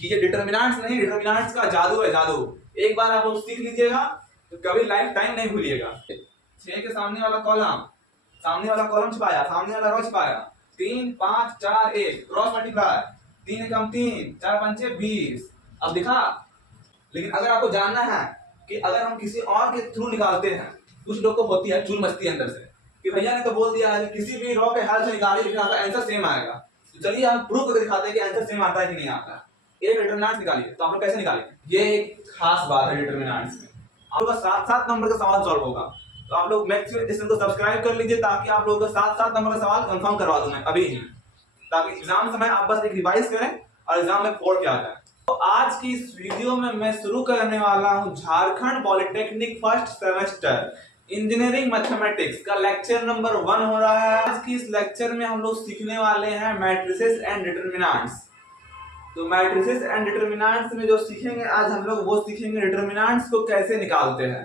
कि ये डिटर्मिनेंट्स नहीं, डिटर्मिनेंट्स का जादू है, जादू। एक बार आप लोग सीख लीजिएगा तो कभी लाइफ टाइम नहीं भूलिएगा। 6 के सामने वाला कॉलम, सामने वाला कॉलम छिपाया, सामने वाला रो छिपाया, 3 5 4 1 क्रॉस मल्टीप्लाई, 3 एकम 3, 4 पंचे 20। अब दिखा। लेकिन अगर आपको जानना है कि अगर हम किसी और के थ्रू निकालते हैं, कुछ लोग को होती है चूल मस्ती अंदर से कि भैया ने तो बोल दिया है कि किसी भी रो के हल से निकालिए लेकिन आपका आंसर सेम आएगा, तो चलिए हम प्रूव करके दिखाते हैं कि आंसर सेम आता है कि नहीं आता। एक डिटरमिनेंट निकालिए, तो आप लोग कैसे निकालेंगे? ये एक खास बात है डिटरमिनेंट्स में। आप लोग का 7-7 नंबर का सवाल सॉल्व होगा, तो आप लोग मैक्सिमम इस चैनल को सब्सक्राइब कर लीजिए ताकि आप लोगों का 7-7 नंबर का सवाल कंफर्म करवा दूं मैं अभी ही, ताकि एग्जाम समय आप बस एक रिवाइज करें और एग्जाम में फोड़ के आ जाए। तो आज की इस वीडियो में मैं शुरू करने वाला हूं Jharkhand polytechnic first semester engineering mathematics का लेक्चर नंबर 1 हो रहा है। आज की इस लेक्चर में हम लोग सीखने वाले हैं मैट्रिसेस एंड डिटरमिनेंट्स। तो मैट्रिसेस एंड डिटरमिनेंट्स में जो सीखेंगे आज हम लोग, वो सीखेंगे डिटरमिनेंट्स को कैसे निकालते हैं।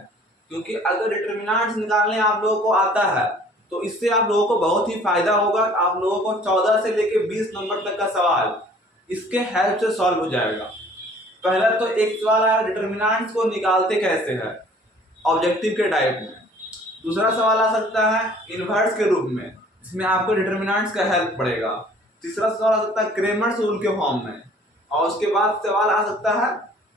क्योंकि अगर डिटरमिनेंट्स निकालने आप लोगों को आता है तो इससे आप लोगों को बहुत ही फायदा होगा। आप लोगों को 14 से लेकर 20 नंबर तक का सवाल इसके हेल्प से सॉल्व हो जाएगा। पहला तो एक सवाल है डिटरमिनेंट्स को निकालते कैसे है ऑब्जेक्टिव के टाइप में। दूसरा सवाल आ सकता है इनवर्स के रूप में, इसमें आपको डिटरमिनेंट्स का हेल्प पड़ेगा। तीसरा सवाल आ सकता है क्रेमर्स रूल के फॉर्म में, और उसके बाद सवाल आ सकता है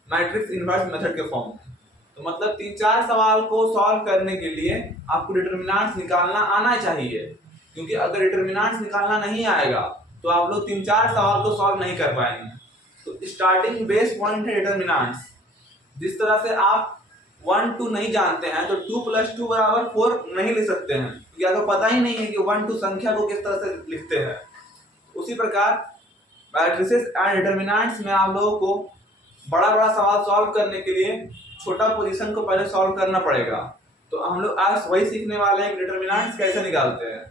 मैट्रिक्स इनवर्स मेथड के फॉर्म में। तो मतलब 3-4 सवाल को सॉल्व करने के लिए आपको डिटरमिनेंट्स निकालना आना चाहिए। क्योंकि अगर डिटरमिनेंट्स निकालना नहीं आएगा तो आप लोग 3-4 सवाल को सॉल्व नहीं कर पाएंगे। तो स्टार्टिंग बेस पॉइंट है डिटरमिनेंट्स। जिस तरह से आप 1 2 नहीं जानते हैं तो 2 + 2 = 4 नहीं लिख सकते हैं, क्योंकि आपको पता ही नहीं है कि 1 2 संख्या को किस तरह से लिखते हैं। उसी प्रकार मैट्रिसेस एंड डिटरमिनेंट्स में आप लोगों को बड़ा बड़ा सवाल सॉल्व करने के लिए छोटा पोजीशन को पहले सॉल्व करना पड़ेगा। तो हम लोग आज वही सीखने वाले हैं कि डिटरमिनेंट्स कैसे निकालते हैं।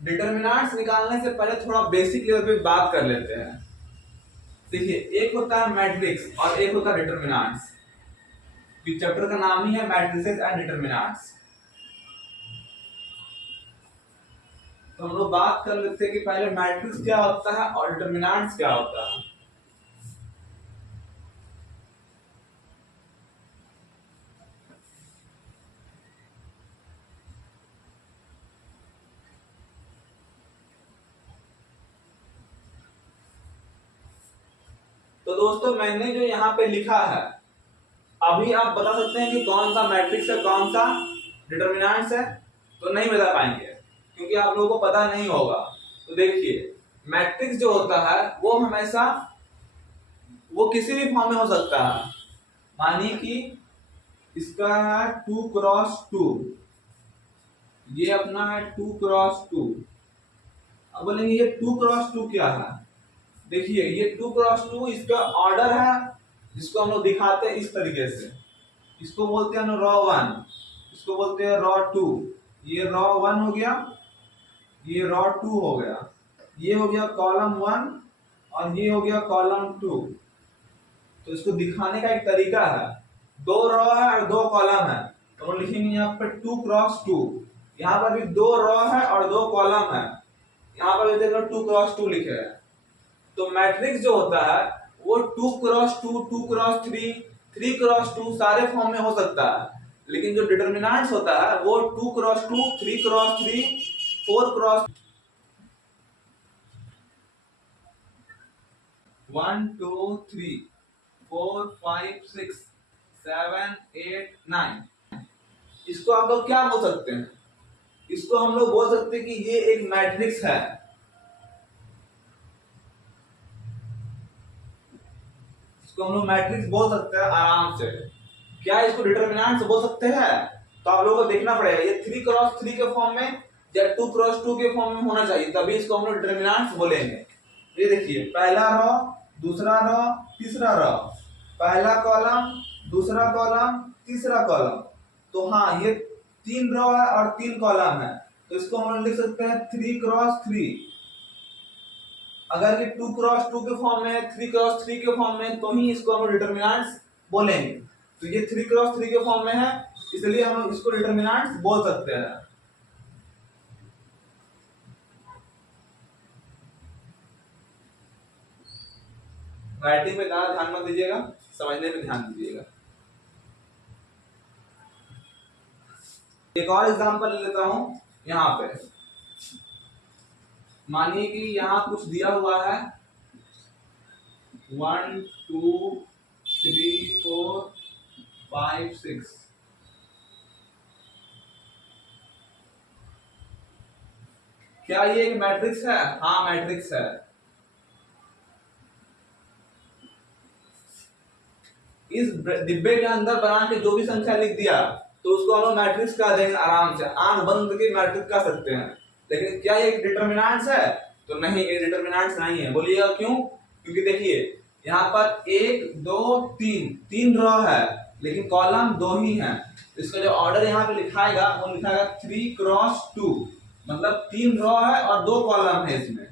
डिटरमिनेंट्स निकालने से पहले थोड़ा बेसिक लेवल पे बात कर लेते हैं। देखिए, एक होता है मैट्रिक्स और एक होता है डिटरमिनेंट्स। चैप्टर का नाम ही है मैट्रिसेस एंड डिटरमिनेंट्स। तो हम लोग बात कर लेते हैं कि पहले मैट्रिक्स क्या होता है और डिटरमिनेंट्स क्या होता है। तो दोस्तों, मैंने जो यहाँ पे लिखा है, अभी आप बता सकते हैं कि कौन सा मैट्रिक्स है कौन सा डिटरमिनेंट्स है? तो नहीं बता पाएंगे क्योंकि आप लोगों को पता नहीं होगा। तो देखिए, मैट्रिक्स जो होता है वो हमेशा वो किसी भी फॉर्म में हो सकता है। मानिए कि इसका है 2 क्रॉस 2, ये अपना है 2 क्रॉस 2। अब बोलेंगे ये 2 क्रॉस 2 क्या है? देखिए, ये 2 क्रॉस 2 इसका ऑर्डर है, जिसको हम लोग दिखाते हैं इस तरीके से। इसको बोलते हैं रॉ 1, इसको बोलते हैं रॉ 2। ये रॉ 1 हो गया, ये रॉ 2 हो गया, ये हो गया कॉलम 1 और ये हो गया कॉलम 2। तो इसको दिखाने का एक तरीका है, 2 रॉ है और 2 कॉलम है, तो हम लिखेंगे यहाँ पर 2 क्रॉस 2। यहाँ पर भी 2 रॉ है और 2 कॉलम है, यहाँ पर भी देखो 2 क्रॉस 2 लिखे हैं। तो मैट्रिक्स जो होता है वो 2 क्रॉस 2, 2 क्रॉस 3, 3 क्रॉस 2 सारे फॉर्म में हो सकता है। लेकिन जो डिटरमिनेंट्स होता है वो 2 क्रॉस 2, 3 क्रॉस 3, 4 क्रॉस 1 2 3 4 5 6 7 8 9। इसको आप लोग क्या बोल सकते हैं? इसको हम लोग बोल सकते हैं कि ये एक मैट्रिक्स है। इसको हम लोग मैट्रिक्स बोल सकते हैं आराम से। क्या इसको डिटरमिनेंट्स बोल सकते हैं? तो आप लोगों को देखना पड़ेगा ये 3 क्रॉस 3 के फॉर्म में या 2 क्रॉस 2 के फॉर्म में होना चाहिए, तभी इसको हम लोग डिटरमिनेंट्स बोलेंगे। ये देखिए, पहला रॉ, दूसरा रॉ, तीसरा रॉ, पहला कॉलम, दूसरा कॉलम, तीसरा कॉलम। तो हाँ, ये 3 रॉ है और 3 कॉलम है, तो इसको हम लोग लिख सकते हैं 3 क्रॉस 3। अगर ये 2 क्रॉस 2 के फॉर्म में है, 3 क्रॉस 3 के फॉर्म में, तो ही इसको हम डिटरमिनेंट्स बोलेंगे। तो ये 3 क्रॉस 3 के फॉर्म में है, इसलिए हम लोग इसको डिटरमिनेंट्स बोल सकते हैं। राइटिंग पे ज़्यादा ध्यान मत दीजिएगा, समझने पे ध्यान दीजिएगा। एक और एग्जांपल ले लेता हूँ। यहाँ पे मानिए कि यहाँ कुछ दिया हुआ है 1 2 3 4 5 6। क्या ये एक मैट्रिक्स है? हाँ मैट्रिक्स है। इस डिब्बे के अंदर बना के जो भी संख्या लिख दिया तो उसको हम लोग मैट्रिक्स कह देंगे आराम से, आंख बंद करके मैट्रिक्स कह सकते हैं। लेकिन क्या ये डिटरमिनेंट्स है? तो नहीं, ये डिटरमिनेंट्स नहीं है। बोलिएगा क्यों? क्योंकि देखिए यहाँ पर 1 2 3 तीन रॉ है लेकिन कॉलम 2 ही है। इसका जो ऑर्डर यहाँ पे लिखाएगा वो लिखाएगा 3 क्रॉस 2, मतलब 3 रॉ है और 2 कॉलम है इसमें।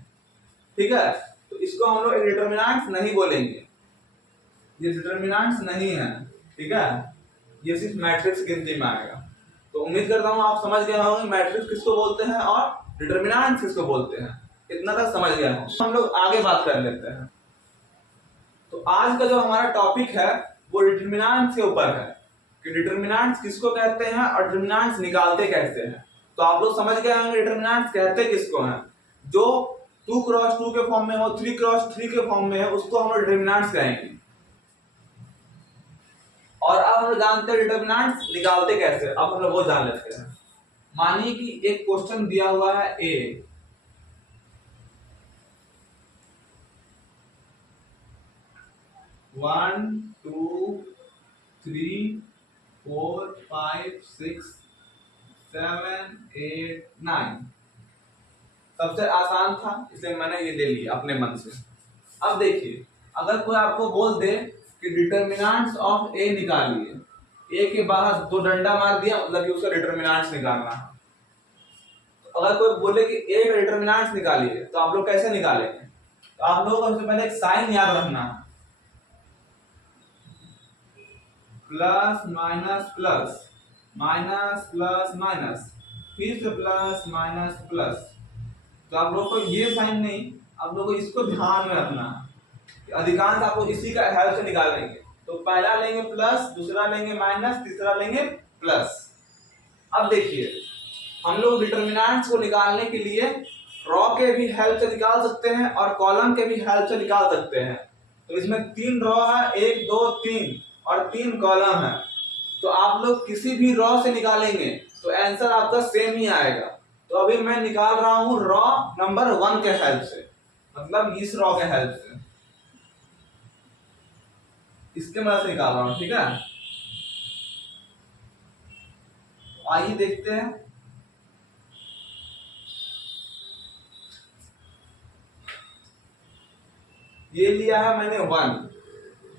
ठीक है, तो इसको हम लोग डिटरमिनेंट्स नहीं बोलेंगे, ये डिटरमिनेंट्स नहीं है। ठीक है, ये सिर्फ मैट्रिक्स गिनती में आएगा। तो उम्मीद करता हूँ आप समझ गए होंगे मैट्रिक्स किसको बोलते हैं और डिटरमिनेंट्स किसको बोलते हैं। इतना तक समझ गए हों। हम लोग आगे बात कर लेते हैं। तो आज का जो हमारा टॉपिक है वो डिटरमिनेंट्स के ऊपर है कि डिटरमिनेंट्स किसको कहते हैं और डिटरमिनेंट्स निकालते कैसे हैं। तो आप लोग समझ गए होंगे डिटरमिनेंट्स कहते किसको हैं। जो 2 क्रॉस 2 के फॉर्म में हो, 3 क्रॉस 3 के फॉर्म में है, उसको हम लोग डिटरमिनेंट्स कहेंगे। और अब हम लोग जानते हैं डिटरमिनेंट्स निकालते कैसे, अब हम लोग वो जान लेते हैं। मानिए कि एक क्वेश्चन दिया हुआ है ए, वन टू थ्री 4 5 6 7 8 9। सबसे आसान था इसलिए मैंने ये ले लिया अपने मन से। अब देखिए अगर कोई आपको बोल दे कि डिटरमिनेंट्स ऑफ ए निकालिए, ए के बाहर 2 डंडा मार दिया मतलब कि उसका डिटरमिनेंट्स निकालना। तो अगर कोई बोले कि ए का डिटरमिनेंट्स निकालिए तो आप लोग कैसे निकालेंगे? तो आप लोगों को सबसे पहले एक साइन याद रखना, plus minus plus minus plus minus, फिर से प्लस माइनस प्लस। तो आप लोग को ये साइन नहीं, आप लोग को इसको ध्यान में रखना। अधिकांश आपको इसी का हेल्प से निकालेंगे। तो पहला लेंगे प्लस, दूसरा लेंगे माइनस, तीसरा लेंगे प्लस। अब देखिए हम लोग डिटरमिनेंट्स को निकालने के लिए रॉ के भी हेल्प से निकाल सकते हैं और कॉलम के भी हेल्प से निकाल सकते हैं। तो इसमें 3 रॉ है, 1 2 3 और 3 कॉलम है। तो आप लोग किसी भी रॉ से निकालेंगे तो आंसर आपका सेम ही आएगा। तो अभी मैं निकाल रहा हूं रॉ नंबर 1 के हेल्प से, मतलब इस रॉ के हेल्प से, इसके मदद से निकाल रहा हूं। ठीक है, आइए देखते हैं। ये लिया है मैंने 1,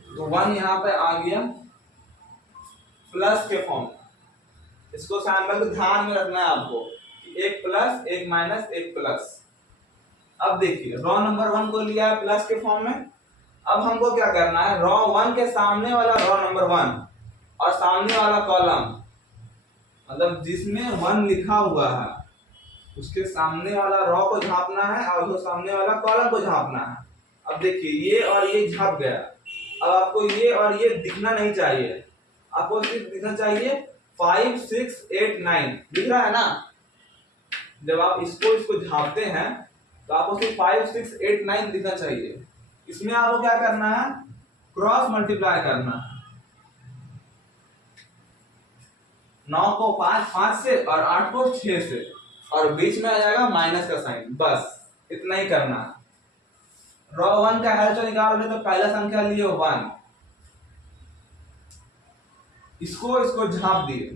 तो 1 यहां पे आ गया प्लस के फॉर्म। इसको सैंपल को ध्यान में रखना है आपको कि एक प्लस एक माइनस एक प्लस। अब देखिए रॉ नंबर 1 को लिया है प्लस के फॉर्म में। अब हमको क्या करना है, रॉ 1 के सामने वाला रॉ नंबर 1 और सामने वाला कॉलम, मतलब जिसमें 1 लिखा हुआ है उसके सामने वाला रॉ को झांपना है और उसके सामने वाला कॉलम को झांपना है। अब देखिए ये और ये झांप गया। अब आपको ये और ये दिखना नहीं चाहिए, आपको सिर्फ दिखना चाहिए 5 6 8 9 दिख रहा है ना। जब आप इसको झांपते हैं तो आपको सिर्फ 5 6 8 9 दिखना चाहिए। इसमें आपको क्या करना है, क्रॉस मल्टीप्लाई करना है। 9 को 5 से और 8 को 6 से, और बीच में आ जाएगा माइनस का साइन। बस इतना ही करना है। रॉ 1 का हेल्प से निकाल रहे तो पहला संख्या लिए 1, इसको झांप दिए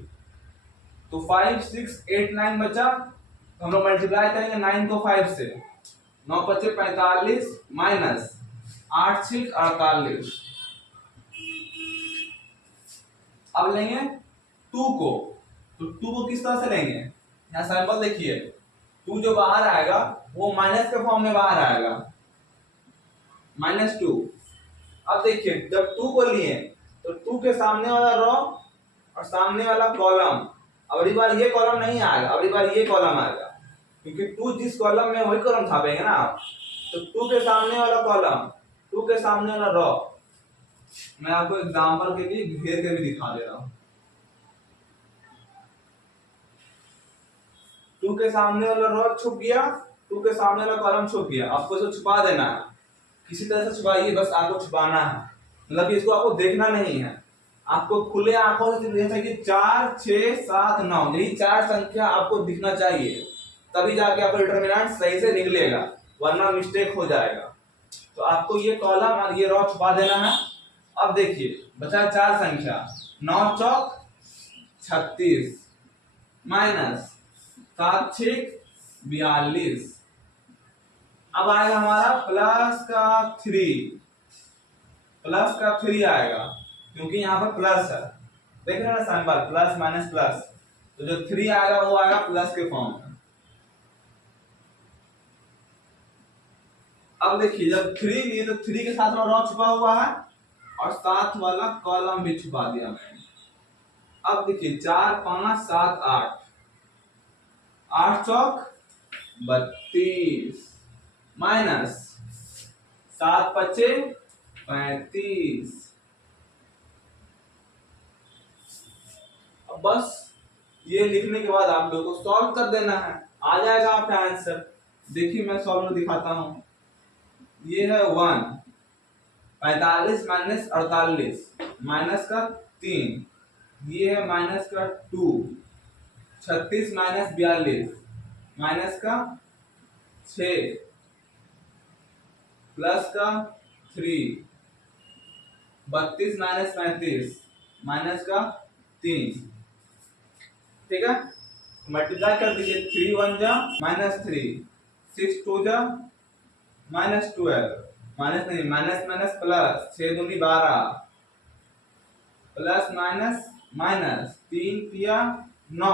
तो 5 6 8 9 बचा। तो हम लोग मल्टीप्लाई करेंगे 9 को 5 से, 9 5 45 माइनस 8 6 48। अब लेंगे 2 को, तो 2 को किस तरह से लेंगे, यहाँ सैंपल देखिए 2 जो बाहर आएगा वो माइनस के फॉर्म में बाहर आएगा, -2। अब देखिए जब 2 को लिए तो 2 के सामने वाला रॉ और सामने वाला कॉलम, अगली बार ये कॉलम नहीं आएगा, अगली बार ये कॉलम आएगा, क्योंकि 2 जिस कॉलम में वही कॉलम छापेंगे ना आप। तो 2 के सामने वाला कॉलम टू के सामने वाला रॉ, मैं आपको एग्जांपल के लिए घेर के भी दिखा दे रहा हूं। टू के सामने वाला रो छुप गया, टू के सामने वाला कॉलम छुप गया। आपको इसको छुपा देना है, किसी तरह से छुपाइए, बस आपको छुपाना है, मतलब कि इसको आपको देखना नहीं है। आपको खुले आंखों से जैसे कि 4, 6, 7, 9 यही 4 संख्या आपको दिखना चाहिए, तभी जाके आपका डिटरमिनेंट सही से निकलेगा, वरना मिस्टेक हो जाएगा। तो आपको ये कॉलम और ये रो छुपा देना है। अब देखिए बचा 4 संख्या, 9 चौक 36 माइनस 7 6 42। अब आएगा हमारा प्लस का 3, प्लस का 3 आएगा क्योंकि यहाँ पर प्लस है, देख रहे हैं ना सिंबल प्लस माइनस प्लस, तो जो 3 आएगा वो आएगा प्लस के फॉर्म में। अब देखिए जब 3 लिए तो 3 के साथ रो छुपा हुआ है और साथ वाला कॉलम भी छुपा दिया मैंने। अब देखिए 4 5 7 8, 8 चौक 32 माइनस 7 पच्चे 35। अब बस ये लिखने के बाद आप लोगों को सॉल्व कर देना है, आ जाएगा आपका आंसर। देखिए मैं सॉल्व में दिखाता हूं। ये है 1, 45 माइनस 48 माइनस का 3, ये है माइनस का 2, 36 माइनस 42 माइनस का 6 प्लस का 3, 32 माइनस 35 माइनस का 3। ठीक है, मल्टीप्लाई कर दीजिए, 3 1 जा -3, 6 2 जा -12, माइनस नहीं माइनस माइनस प्लस, 6 दूनी 12 प्लस माइनस माइनस 3 तिया 9,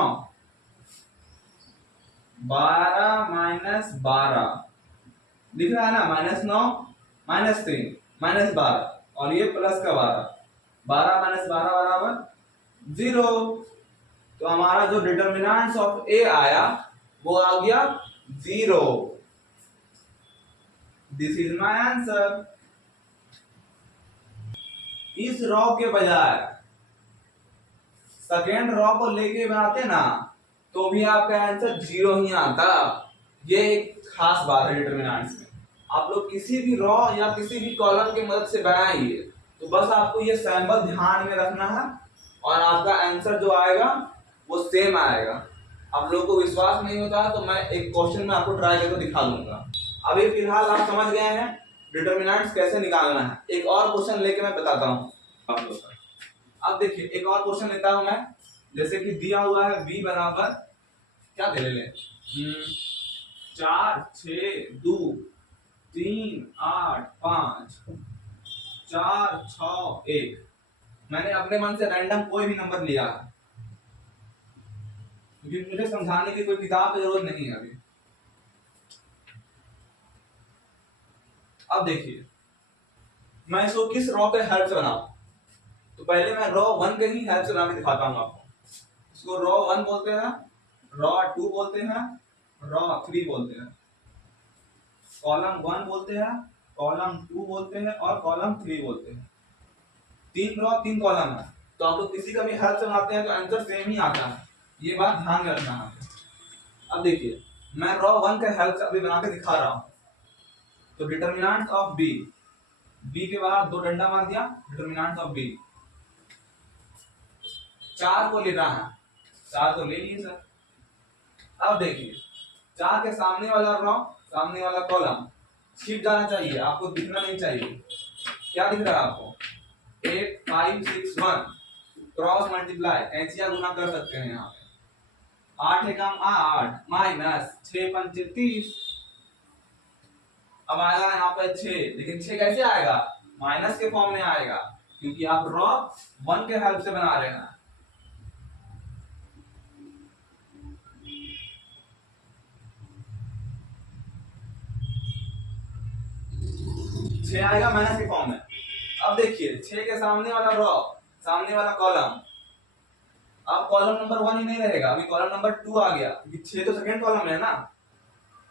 12 माइनस 12 दिख रहा है ना, -9 -3 -12 और ये प्लस का 12, 12 माइनस 12 बराबर 0। तो हमारा जो डिटर्मिनेंट ऑफ ए आया वो आ गया 0। This is my answer. इस रॉ के बजाय सेकेंड रॉ को लेके बनाते ना तो भी आपका आंसर 0 ही आता। ये एक खास बात है डिटर्मिनेंट्स में, आप लोग किसी भी रॉ या किसी भी कॉलम की मदद से बनाइए तो बस आपको ये सैंपल ध्यान में रखना है और आपका आंसर जो आएगा वो सेम आएगा। आप लोगों को विश्वास नहीं होता तो मैं एक क्वेश्चन में आपको ट्राई करके दिखा दूंगा। अभी फिलहाल आप समझ गए हैं डिटरमिनेंट्स कैसे निकालना है। एक और क्वेश्चन लेके मैं बताता हूँ आप लोगों को। अब देखिए एक और क्वेश्चन लेता हूं मैं, जैसे कि दिया हुआ है b बराबर क्या दे ले 4 6 2 3 8 5 4 6 1। मैंने अपने मन से रैंडम कोई भी नंबर लिया है क्योंकि मुझे समझाने की कोई किताब की जरूरत नहीं है अभी। अब देखिए मैं इसको किस रॉ के हेल्प से बनाऊं, तो पहले मैं रॉ 1 के ही हेल्प से बना के दिखाता हूं आपको। इसको रॉ 1 बोलते हैं, रॉ 2 बोलते हैं, रॉ 3 बोलते हैं, कॉलम 1 बोलते हैं, कॉलम 2 बोलते हैं और कॉलम 3 बोलते हैं। 3 रॉ 3 कॉलम है, तो आप लोग किसी का भी हेल्प से बनाते हैं तो आंसर सेम ही आता है, ये बात ध्यान में रखना है। अब देखिए मैं रॉ 1 के हेल्प से अभी बना के दिखा रहा हूं। तो डिटर्मिनेंट ऑफ बी, बी के बाहर 2 डंडा मार दिया, डिटर्मिनेंट ऑफ बी 4 को लेना है, 4 को ले लिए सर। अब देखिए 4 के सामने वाला रॉ सामने वाला कॉलम छिप जाना चाहिए, आपको दिखना नहीं चाहिए। क्या दिख रहा है आपको 8 5 6 1, क्रॉस मल्टीप्लाई कैंचियां गुना कर सकते हैं यहाँ पे। 8 एकम 8 माइनस 6 पंचे 30। अब आएगा यहाँ पे 6, लेकिन 6 कैसे आएगा, माइनस के फॉर्म में आएगा क्योंकि आप रॉ 1 के हेल्प से बना रहे हैं। छह आएगा माइनस के फॉर्म में। अब देखिए 6 के सामने वाला रॉ सामने वाला कॉलम, अब कॉलम नंबर 1 ही नहीं रहेगा, अभी कॉलम नंबर 2 आ गया क्योंकि 6 तो सेकंड कॉलम में है ना,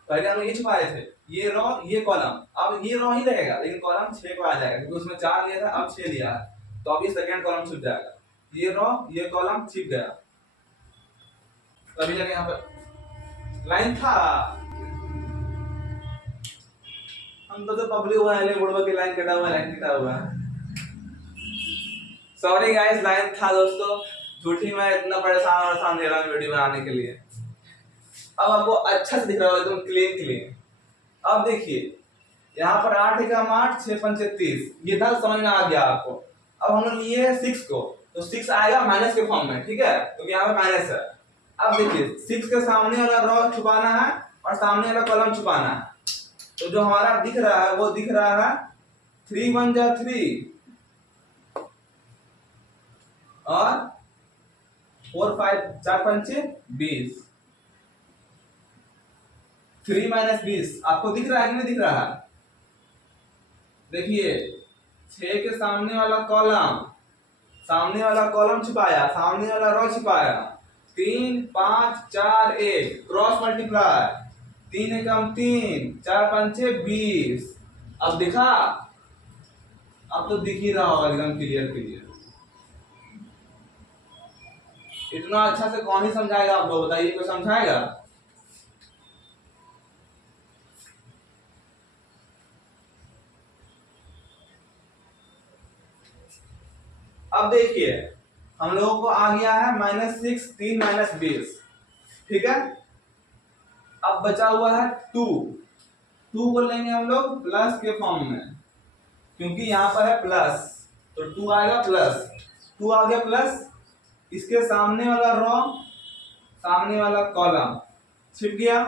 पहले हम ये छुपाए थे। ये रो ये कॉलम, अब ये रो ही रहेगा लेकिन कॉलम 6 को आ जाएगा क्योंकि उसमें 4 लिया था अब 6 लिया है, तो अब ये सेकंड कॉलम छूट जाएगा। ये रो ये कॉलम छिप गया, तभी जाके यहाँ पर लाइन था। हम तो पब्लिक हुआ है बोर्ड की लाइन कटा हुआ है, लाइन कटा हुआ है। सॉरी गाइस, लाइन था दोस्तों, झूठी मैं इतना परेशान दे रहा हूँ वीडियो बनाने के लिए। अब आपको अच्छा से दिख रहा होगा एकदम क्लीन क्लीन। अब देखिए यहाँ पर 8 एकम 8 6 पंचे 30, ये था समझ में आ गया आपको। अब हम लोग लिए 6 को, तो 6 आएगा माइनस के फॉर्म में, ठीक है, क्योंकि यहाँ पे माइनस है। अब देखिए 6 के सामने वाला रो छुपाना है और सामने वाला कॉलम छुपाना है, तो जो हमारा दिख रहा है वो दिख रहा है 3 1 जा 3 और 4 5 4 पंचे 20, 3 माइनस 20 आपको दिख रहा है कि नहीं दिख रहा है? देखिए 6 के सामने वाला कॉलम छिपाया, सामने वाला रो छिपाया, 3 5 4 1 क्रॉस मल्टीप्लाई, 3 एकम 3 4 पंचे 20। अब दिखा, अब तो दिख ही रहा होगा एकदम क्लियर क्लियर। इतना अच्छा से कौन ही समझाएगा आप लोग, बताइए कोई समझाएगा? अब देखिए हम लोगों को आ गया है -6 3 माइनस 20, ठीक है। अब बचा हुआ है 2 को लेंगे हम लोग प्लस के फॉर्म में, क्योंकि यहाँ पर है प्लस, तो 2 आएगा प्लस, 2 आ गया प्लस, इसके सामने वाला रो सामने वाला कॉलम छिप गया,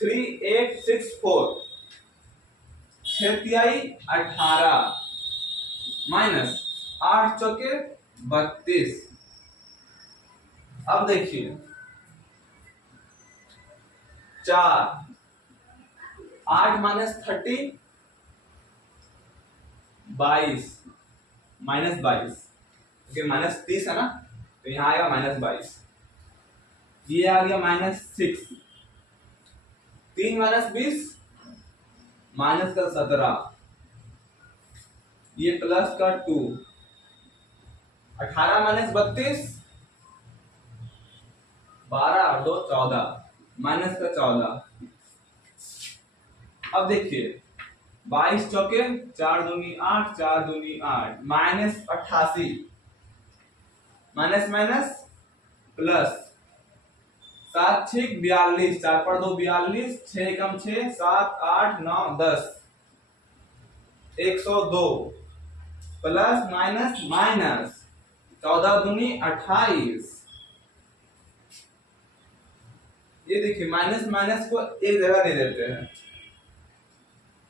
3 8 6 4 6 तिहाई 18 माइनस 8 चौके 32। अब देखिए 4 8 माइनस 30 22 माइनस 22, क्योंकि माइनस 30 है ना, तो यहाँ आएगा -22। ये आ गया -6, 3 माइनस 20 माइनस का 17, ये प्लस का 2, 18 माइनस 32 12 और 2 14 माइनस का 14। अब देखिए 22 चौके 4 दूनी 8 4 दूनी 8 -88 माइनस माइनस प्लस 7 6 42 4 पर 2 42 6 एकम 6 7 8 9 10 102 प्लस माइनस माइनस 14 दूनी 28। ये देखिए माइनस माइनस को एक जगह दे देते हैं,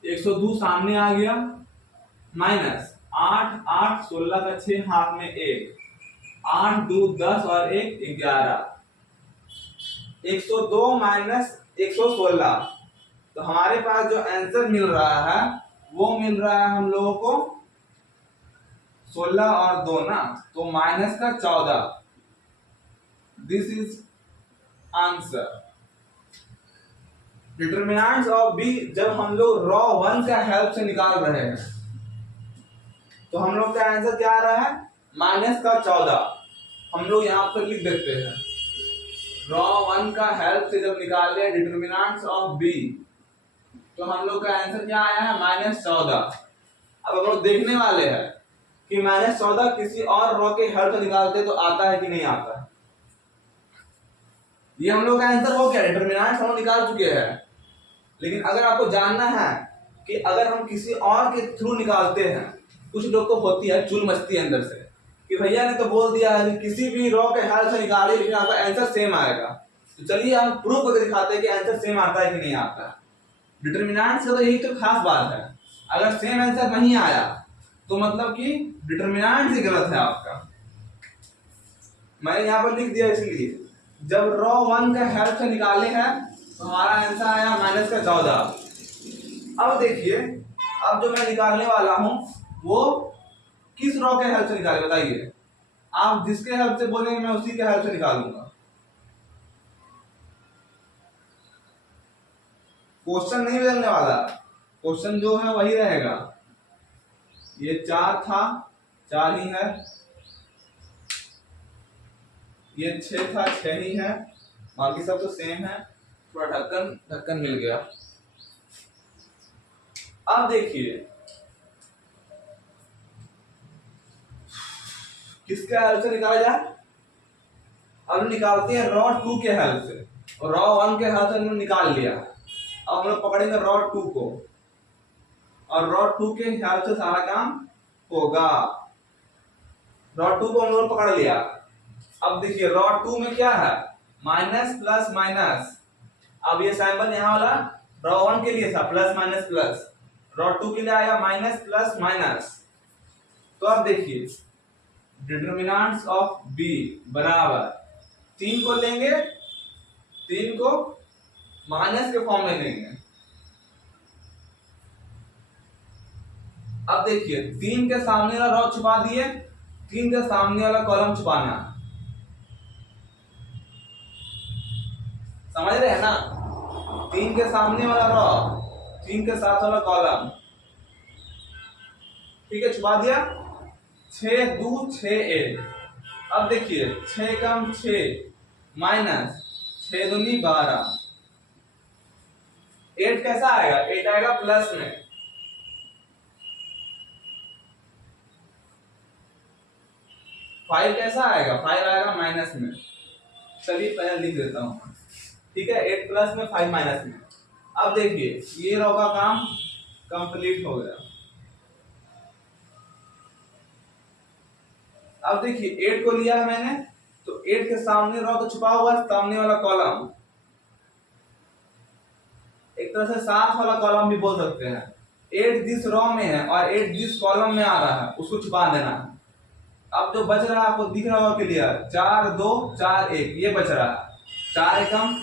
102 सामने आ गया, माइनस 8 8 16 का 6 हाथ में 1 8 2 10 और 1 11, 102 माइनस 116, तो हमारे पास जो आंसर मिल रहा है वो मिल रहा है हम लोगों को 16 और 2 ना, तो माइनस का 14। This is answer. Determinants of B जब हम लोग रॉ 1 का हेल्प से निकाल रहे हैं तो हम लोग का आंसर क्या आ रहा है माइनस का 14। हम लोग यहाँ पर लिख देते हैं रॉ 1 का हेल्प से जब निकाले डिटरमिनेंट्स ऑफ बी तो हम लोग का आंसर क्या आया है -14। अब हम लोग देखने वाले हैं कि -14 किसी और रॉ के हेल्प से निकालते तो आता है कि नहीं आता। ये हम लोग का आंसर हो गया, डिटरमिनेंट्स हम लोग निकाल चुके हैं। लेकिन अगर आपको जानना है कि अगर हम किसी और के थ्रू निकालते हैं, कुछ लोग को होती है चुल मचती है अंदर से कि भैया ने तो बोल दिया है कि किसी भी रॉ के हेल्प से निकालिए लेकिन आपका आंसर सेम आएगा, तो चलिए हम प्रूव करके दिखाते हैं कि आंसर सेम आता है कि नहीं आता। डिटरमिनेंट्स का तो यही तो खास बात है, अगर सेम आंसर नहीं आया तो मतलब कि डिटरमिनेंट ही गलत है आपका। मैंने यहाँ पर लिख दिया इसलिए जब रॉ 1 का हेल्प से निकाले हैं तो हमारा आंसर आया माइनस का 14। अब देखिए अब जो मैं निकालने वाला हूं वो किस रॉ के हेल्प से निकाले बताइए। आप जिसके हेल्प से बोलेंगे मैं उसी के हेल्प से निकालूंगा। क्वेश्चन नहीं बदलने वाला, क्वेश्चन जो है वही रहेगा। ये 4 था, 4 ही है, ये 6 था, 6 ही है, बाकी सब तो सेम है। थोड़ा ढक्कन ढक्कन मिल गया। अब देखिए किसके हेल्प से निकाला जाए। अब निकालते हैं रॉ 2 के हेल्प से, और रॉ 1 के हेल्प से हमने निकाल लिया। अब हम लोग पकड़ेंगे रॉ 2 को, और रॉ 2 के हेल्प से सारा काम होगा। रॉ 2 को हम लोग पकड़ लिया। अब देखिए रॉ 2 में क्या है, माइनस प्लस माइनस। अब ये सिंबल यहाँ वाला रॉ 1 के लिए था प्लस माइनस प्लस, रॉ 2 के लिए आएगा माइनस प्लस माइनस। तो अब देखिए डिटरमिनेंट्स ऑफ बी बराबर 3 को लेंगे, 3 को माइनस के फॉर्म में लेंगे। अब देखिए 3 के सामने वाला रॉ छुपा दिए, 3 के सामने वाला कॉलम छुपाना, समझ रहे हैं ना। 3 के सामने वाला रॉ, 3 के साथ वाला कॉलम, ठीक है, छुपा दिया। 6 2 6 1। अब देखिए 6 कम 6 माइनस 6 दूनी 12। 8 कैसा आएगा, 8 आएगा प्लस में। फाइव कैसा आएगा, 5 आएगा माइनस में। चलिए पहले लिख देता हूं, ठीक है, 8 प्लस में 5 माइनस में। अब देखिए ये रॉ का काम कंप्लीट हो गया। अब देखिए 8 को लिया है मैंने, तो 8 के सामने रॉ तो छुपा हुआ है, सामने वाला कॉलम, एक तरह से साथ वाला कॉलम भी बोल सकते हैं। 8 जिस रॉ में है और 8 जिस कॉलम में आ रहा है उसको छुपा देना है। अब जो बच रहा है आपको दिख रहा होगा क्लियर, 4 2 4 1 ये बच रहा है। 4 एकम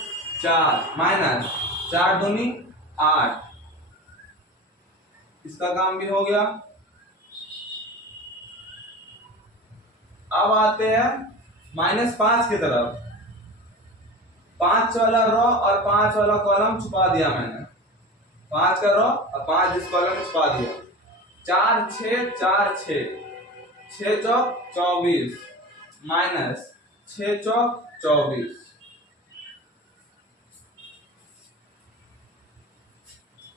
4 माइनस 4 दूनी 8, इसका काम भी हो गया। अब आते हैं -5 की तरफ। 5 वाला रॉ और 5 वाला कॉलम छुपा दिया मैंने, 5 का रॉ और 5 जिस कॉलम में छुपा दिया। 4 6 4 6, 6 चौक 24 माइनस 6 चौक 24।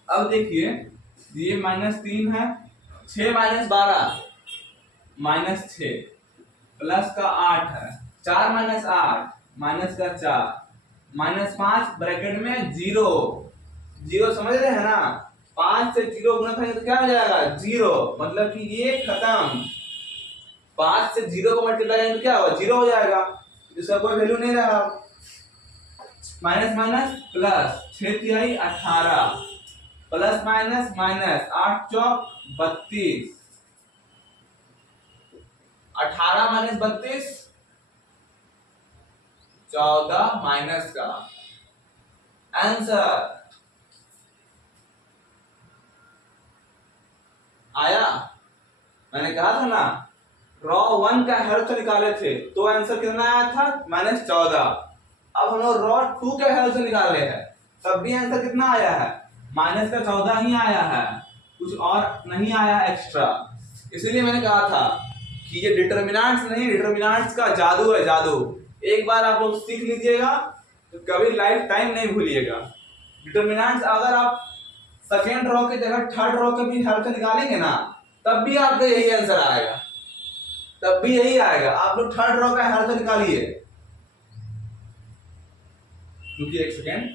अब देखिए ये -3 है, 6 माइनस 12 -6 प्लस का 8 है, 4 माइनस 8 माइनस का 4 -5 ब्रैकेट में 0 0, समझ रहे हैं ना। 5 से 0 गुना करेंगे तो क्या हो जाएगा 0, मतलब कि ये खत्म। 5 से 0 को मल्टीप्लाई करेंगे तो क्या होगा 0 हो जाएगा, इसका कोई वैल्यू नहीं रहा। माइनस माइनस प्लस 6 तिहाई 18 प्लस माइनस माइनस 8 चौक 32, 18 माइनस 32 14 माइनस का आंसर आया। मैंने कहा था ना रॉ 1 का हेल्प से निकाले थे तो आंसर कितना आया था -14। अब हम लोग रॉ 2 के हेल्प से निकाले हैं, तब भी आंसर कितना आया है -14 ही आया है, कुछ और नहीं आया एक्स्ट्रा। इसीलिए मैंने कहा था कि ये डिटरमिनेंट्स नहीं, डिटरमिनेंट्स का जादू है, जादू। एक बार आप लोग सीख लीजिएगा तो कभी लाइफ टाइम नहीं भूलिएगा। डिटरमिनेंट्स अगर आप सेकेंड रॉ की जगह थर्ड रॉ के भी हेल्प से निकालेंगे ना, तब भी आपका यही आंसर आएगा, तब भी यही आएगा। आप लोग थर्ड रॉ का हेल्प से निकालिए। रुकिए एक सेकेंड,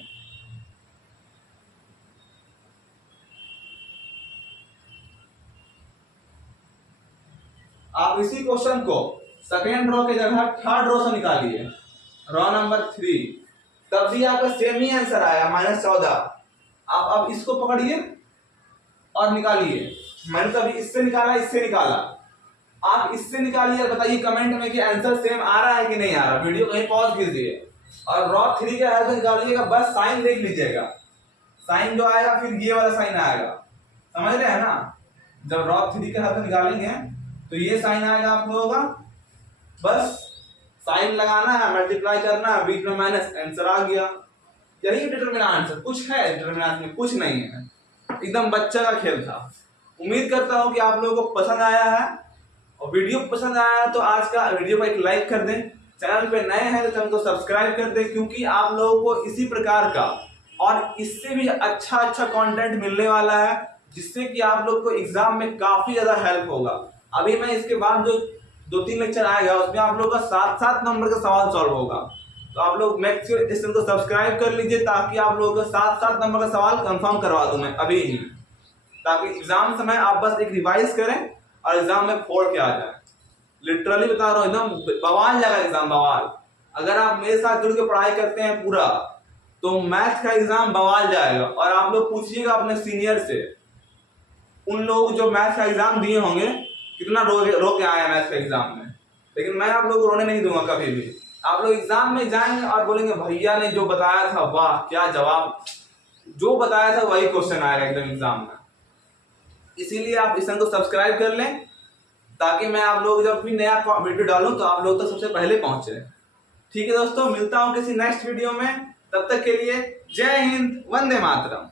आप इसी क्वेश्चन को सेकेंड रो की जगह थर्ड रो से निकालिए, रो नंबर 3, तब भी आपका सेम ही आंसर आया -14। आप अब इसको पकड़िए और निकालिए। मैंने तो अभी इससे निकाला, इससे निकाला, आप इससे निकालिए और बताइए कमेंट में कि आंसर सेम आ रहा है कि नहीं आ रहा। वीडियो कहीं पॉज कीजिए और रॉ 3 के हेल्प से निकालिएगा, बस साइन देख लीजिएगा। साइन जो आएगा फिर ये वाला साइन आएगा, समझ रहे हैं ना। जब रॉ 3 के हेल्प से निकालेंगे तो ये साइन आएगा आप लोगों का, बस साइन लगाना है, मल्टीप्लाई करना है, बीच में माइनस, आंसर आ गया। यही डिटरमिनेंट है, कुछ है डिटरमिनेंट में, कुछ नहीं है, एकदम बच्चा का खेल था। उम्मीद करता हूँ कि आप लोगों को पसंद आया है, और वीडियो पसंद आया है तो आज का वीडियो को एक लाइक कर दें, चैनल पे नए हैं तो चैनल को सब्सक्राइब कर दें, क्योंकि आप लोगों को इसी प्रकार का और इससे भी अच्छा कंटेंट मिलने वाला है, जिससे कि आप लोग को एग्जाम में काफी ज्यादा हेल्प होगा। अभी मैं इसके बाद जो 2-3 लेक्चर आएगा उसमें आप लोगों का 7-7 नंबर का सवाल सॉल्व होगा, तो आप लोग मैक्सिमम इस चैनल को सब्सक्राइब कर लीजिए, ताकि आप लोगों का 7-7 नंबर का सवाल कंफर्म करवा दूं मैं अभी ही, ताकि एग्जाम समय आप बस एक रिवाइज करें और एग्जाम में फोड़ के आ जाए। लिटरली बता रहा हूँ, एकदम बवाल जाएगा एग्जाम, बवाल। अगर आप मेरे साथ जुड़ के पढ़ाई करते हैं पूरा, तो मैथ का एग्जाम बवाल जाएगा। और आप लोग पूछिएगा अपने सीनियर से, उन लोग जो मैथ का एग्जाम दिए होंगे कितना रो के आए हैं मैथ का एग्जाम में, लेकिन मैं आप लोग को रोने नहीं दूंगा कभी भी। आप लोग एग्जाम में जाएंगे और बोलेंगे भैया ने जो बताया था, वाह क्या जवाब, जो बताया था वही क्वेश्चन आएगा एकदम एग्जाम में। इसीलिए आप इस चैनल को सब्सक्राइब कर लें, ताकि मैं आप लोग जब भी नया वीडियो डालूं तो आप लोग तक सबसे पहले पहुंचे। ठीक है दोस्तों, मिलता हूं किसी नेक्स्ट वीडियो में, तब तक के लिए जय हिंद, वंदे मातरम।